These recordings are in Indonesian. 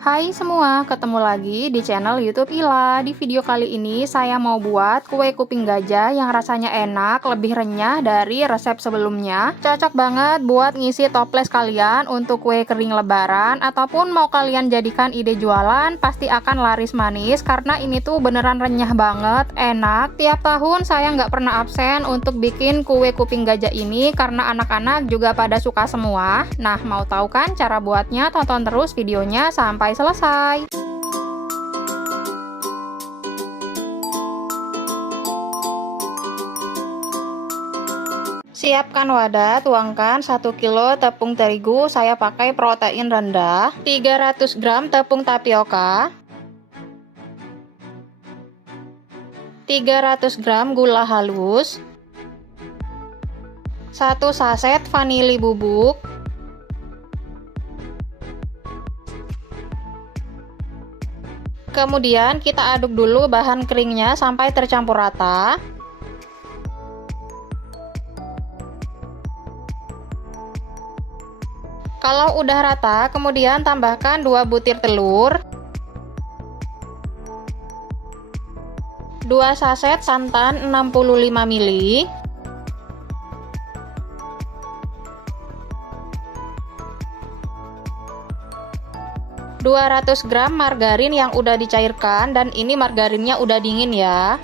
Hai semua, ketemu lagi di channel YouTube Ila. Di video kali ini saya mau buat kue kuping gajah yang rasanya enak, lebih renyah dari resep sebelumnya. Cocok banget buat ngisi toples kalian untuk kue kering lebaran ataupun mau kalian jadikan ide jualan, pasti akan laris manis karena ini tuh beneran renyah banget, enak. Tiap tahun saya nggak pernah absen untuk bikin kue kuping gajah ini karena anak-anak juga pada suka semua. Nah, mau tahu kan cara buatnya? Tonton terus videonya sampai selesai. Siapkan wadah, tuangkan 1 kilo tepung terigu, saya pakai protein rendah, 300 gram tepung tapioka, 300 gram gula halus, 1 saset vanili bubuk, kemudian kita aduk dulu bahan keringnya sampai tercampur rata. Kalau udah rata, kemudian tambahkan 2 butir telur, 2 saset santan 65 ml, 200 gram margarin yang udah dicairkan, dan ini margarinnya udah dingin ya.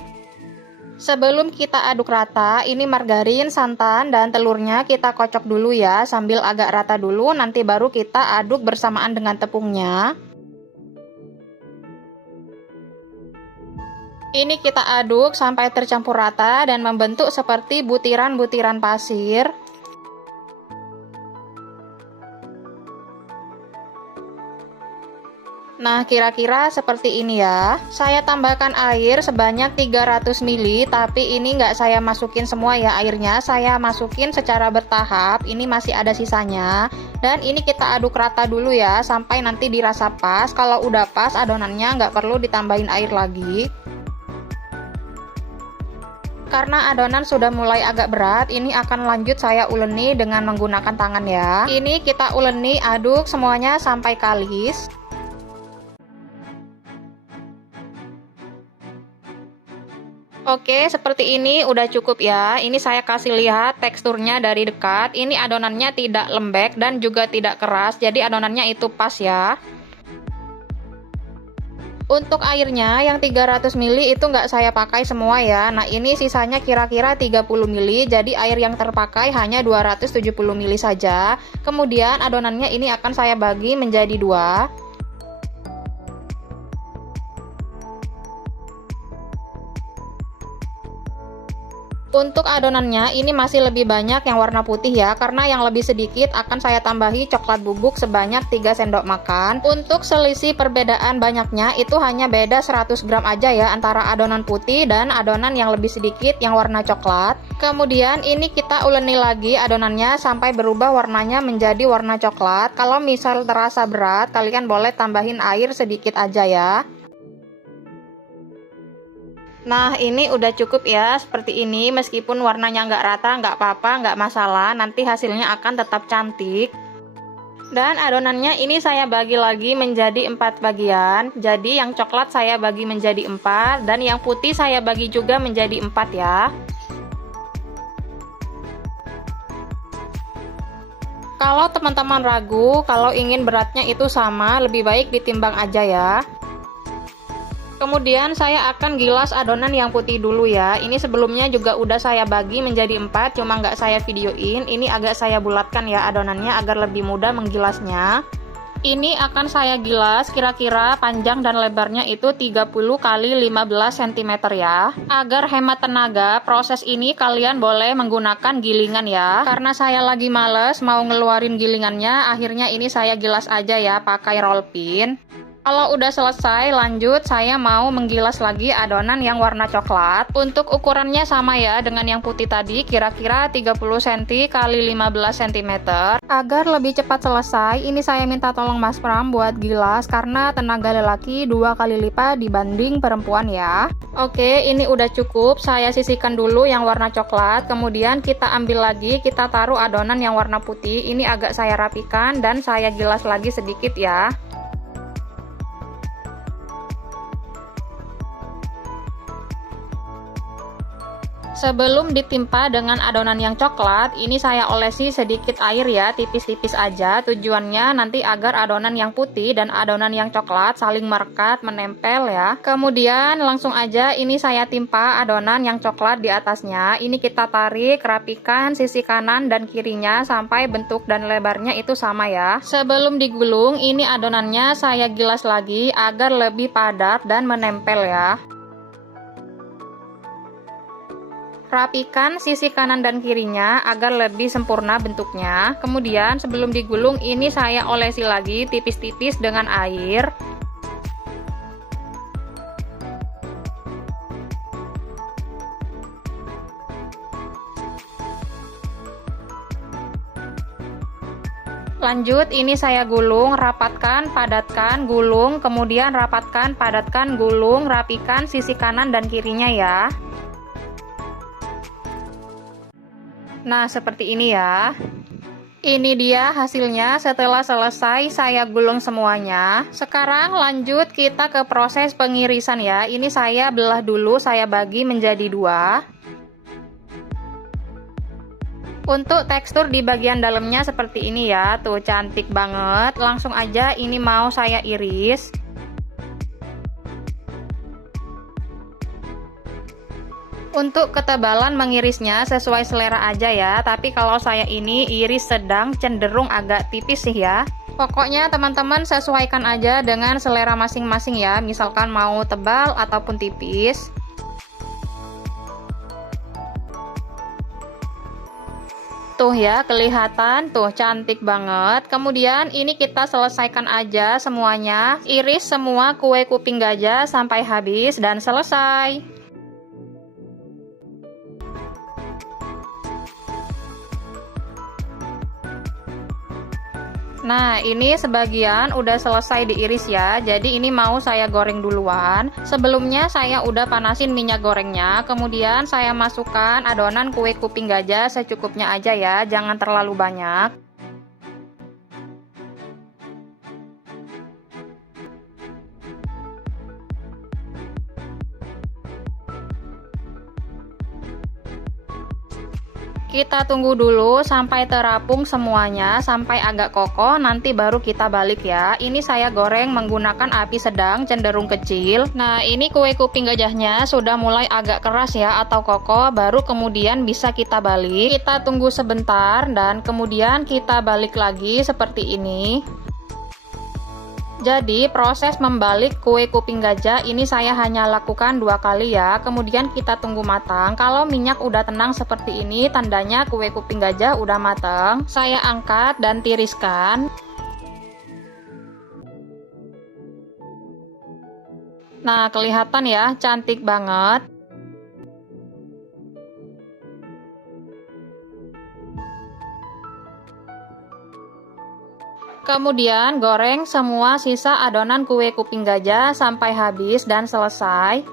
Sebelum kita aduk rata, ini margarin, santan, dan telurnya kita kocok dulu ya, sambil agak rata dulu, nanti baru kita aduk bersamaan dengan tepungnya. Ini kita aduk sampai tercampur rata dan membentuk seperti butiran-butiran pasir. Nah, kira-kira seperti ini ya. Saya tambahkan air sebanyak 300 ml, tapi ini nggak saya masukin semua ya airnya. Saya masukin secara bertahap, ini masih ada sisanya. Dan ini kita aduk rata dulu ya, sampai nanti dirasa pas. Kalau udah pas adonannya nggak perlu ditambahin air lagi. Karena adonan sudah mulai agak berat, ini akan lanjut saya uleni dengan menggunakan tangan ya. Ini kita uleni, aduk semuanya sampai kalis. Oke, seperti ini udah cukup ya. Ini saya kasih lihat teksturnya dari dekat. Ini adonannya tidak lembek dan juga tidak keras, jadi adonannya itu pas ya. Untuk airnya yang 300 ml itu nggak saya pakai semua ya. Nah, ini sisanya kira-kira 30 ml, jadi air yang terpakai hanya 270 ml saja. Kemudian adonannya ini akan saya bagi menjadi 2. Untuk adonannya ini masih lebih banyak yang warna putih ya, karena yang lebih sedikit akan saya tambahi coklat bubuk sebanyak 3 sendok makan. Untuk selisih perbedaan banyaknya itu hanya beda 100 gram aja ya antara adonan putih dan adonan yang lebih sedikit yang warna coklat. Kemudian ini kita uleni lagi adonannya sampai berubah warnanya menjadi warna coklat. Kalau misal terasa berat, kalian boleh tambahin air sedikit aja ya. Nah, ini udah cukup ya, seperti ini. Meskipun warnanya nggak rata, nggak apa-apa, nggak masalah. Nanti hasilnya akan tetap cantik. Dan adonannya ini saya bagi lagi menjadi 4 bagian. Jadi yang coklat saya bagi menjadi 4, dan yang putih saya bagi juga menjadi 4 ya. Kalau teman-teman ragu, kalau ingin beratnya itu sama, lebih baik ditimbang aja ya. Kemudian saya akan gilas adonan yang putih dulu ya. Ini sebelumnya juga udah saya bagi menjadi 4, cuma nggak saya videoin. Ini agak saya bulatkan ya adonannya agar lebih mudah menggilasnya. Ini akan saya gilas kira-kira panjang dan lebarnya itu 30 x 15 cm ya. Agar hemat tenaga, proses ini kalian boleh menggunakan gilingan ya. Karena saya lagi males mau ngeluarin gilingannya, akhirnya ini saya gilas aja ya pakai roll pin. Kalau udah selesai, lanjut saya mau menggilas lagi adonan yang warna coklat. Untuk ukurannya sama ya dengan yang putih tadi, kira-kira 30 cm x 15 cm. Agar lebih cepat selesai, ini saya minta tolong Mas Pram buat gilas karena tenaga lelaki 2 kali lipat dibanding perempuan ya. Oke, ini udah cukup. Saya sisihkan dulu yang warna coklat, kemudian kita ambil lagi, kita taruh adonan yang warna putih. Ini agak saya rapikan dan saya gilas lagi sedikit ya. Sebelum ditimpa dengan adonan yang coklat, ini saya olesi sedikit air ya, tipis-tipis aja. Tujuannya nanti agar adonan yang putih dan adonan yang coklat saling merekat, menempel ya. Kemudian langsung aja ini saya timpa adonan yang coklat di atasnya. Ini kita tarik, rapikan sisi kanan dan kirinya sampai bentuk dan lebarnya itu sama ya. Sebelum digulung, ini adonannya saya gilas lagi agar lebih padat dan menempel ya. Rapikan sisi kanan dan kirinya agar lebih sempurna bentuknya. Kemudian sebelum digulung ini saya olesi lagi tipis-tipis dengan air. Lanjut ini saya gulung, rapatkan, padatkan, gulung, kemudian rapatkan, padatkan, gulung, rapikan sisi kanan dan kirinya ya. Nah, seperti ini ya. Ini dia hasilnya setelah selesai saya gulung semuanya. Sekarang lanjut kita ke proses pengirisan ya. Ini saya belah dulu, saya bagi menjadi 2. Untuk tekstur di bagian dalamnya seperti ini ya. Tuh, cantik banget. Langsung aja ini mau saya iris. Untuk ketebalan mengirisnya sesuai selera aja ya, tapi kalau saya ini iris sedang, cenderung agak tipis sih ya. Pokoknya teman-teman sesuaikan aja dengan selera masing-masing ya, misalkan mau tebal ataupun tipis. Tuh ya, kelihatan tuh cantik banget. Kemudian ini kita selesaikan aja semuanya, iris semua kue kuping gajah sampai habis dan selesai. Nah, ini sebagian udah selesai diiris ya. Jadi ini mau saya goreng duluan. Sebelumnya saya udah panasin minyak gorengnya. Kemudian saya masukkan adonan kue kuping gajah secukupnya aja ya. Jangan terlalu banyak. Kita tunggu dulu sampai terapung semuanya, sampai agak kokoh, nanti baru kita balik ya. Ini saya goreng menggunakan api sedang, cenderung kecil. Nah, ini kue kuping gajahnya sudah mulai agak keras ya, atau kokoh, baru kemudian bisa kita balik. Kita tunggu sebentar, dan kemudian kita balik lagi seperti ini. Jadi proses membalik kue kuping gajah ini saya hanya lakukan 2 kali ya. Kemudian kita tunggu matang. Kalau minyak udah tenang seperti ini, tandanya kue kuping gajah udah matang. Saya angkat dan tiriskan. Nah, kelihatan ya, cantik banget. Kemudian goreng semua sisa adonan kue kuping gajah sampai habis dan selesai.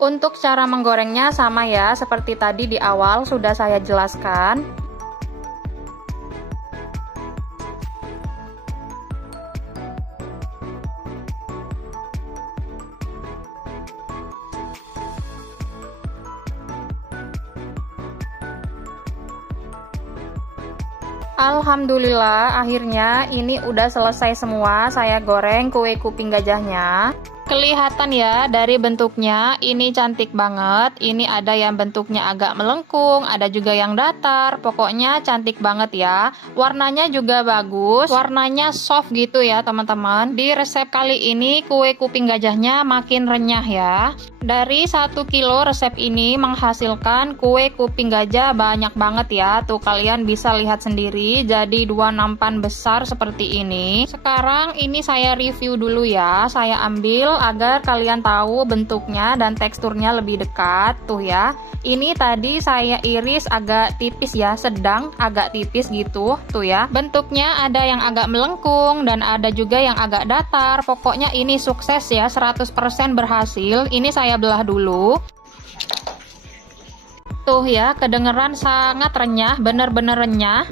Untuk cara menggorengnya sama ya, seperti tadi di awal sudah saya jelaskan. Alhamdulillah, akhirnya ini udah selesai semua saya goreng kue kuping gajahnya. Kelihatan ya dari bentuknya, ini cantik banget. Ini ada yang bentuknya agak melengkung, ada juga yang datar. Pokoknya cantik banget ya. Warnanya juga bagus, warnanya soft gitu ya teman-teman. Di resep kali ini kue kuping gajahnya makin renyah ya. Dari 1 kilo resep ini menghasilkan kue kuping gajah banyak banget ya. Tuh kalian bisa lihat sendiri, jadi 2 nampan besar seperti ini. Sekarang ini saya review dulu ya. Saya ambil agar kalian tahu bentuknya dan teksturnya lebih dekat. Tuh ya, ini tadi saya iris agak tipis ya, sedang agak tipis gitu. Tuh ya, bentuknya ada yang agak melengkung dan ada juga yang agak datar. Pokoknya ini sukses ya, 100% berhasil. Ini saya belah dulu. Tuh ya, kedengeran sangat renyah, bener-bener renyah.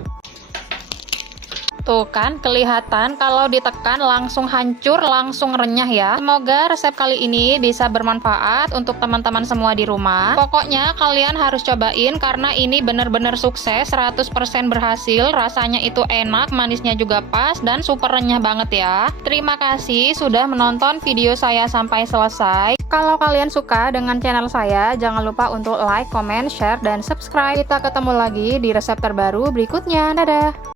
Tuh kan, kelihatan kalau ditekan langsung hancur, langsung renyah ya. Semoga resep kali ini bisa bermanfaat untuk teman-teman semua di rumah. Pokoknya kalian harus cobain karena ini bener-bener sukses, 100% berhasil. Rasanya itu enak, manisnya juga pas, dan super renyah banget ya. Terima kasih sudah menonton video saya sampai selesai. Kalau kalian suka dengan channel saya, jangan lupa untuk like, comment, share, dan subscribe. Kita ketemu lagi di resep terbaru berikutnya. Dadah!